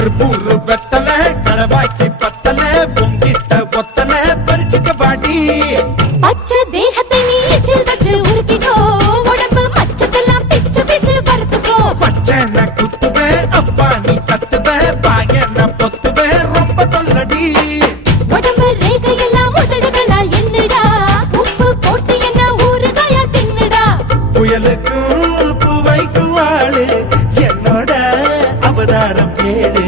கருப்பூர் வெத்தல கடவாய்க்கு பத்தல பொங்கிட்ட ஒத்தல பறிச்சுக்க பாடி பச்சை தேகத்தை நீ எச்சில் வச்சு உருக்கிட்டோ உடம்பு மச்சத்தெல்லாம் பிச்சு பிச்சு வறுத்துக்கோ பச்சை குத்துவேன் அப்பா நீ கத்துவேன் பாயன பொத்துவேன் ரொம்ப தொல்லடி உடம்பு ரேகையெல்லாம் உதடுகளா என்னடா உப்பு போட்டு என்ன ஊறுகாயா தின்னுடா புயலுக்கும் பூவைக்கும் ஆளு என்னோட அவதாரம் ஏழு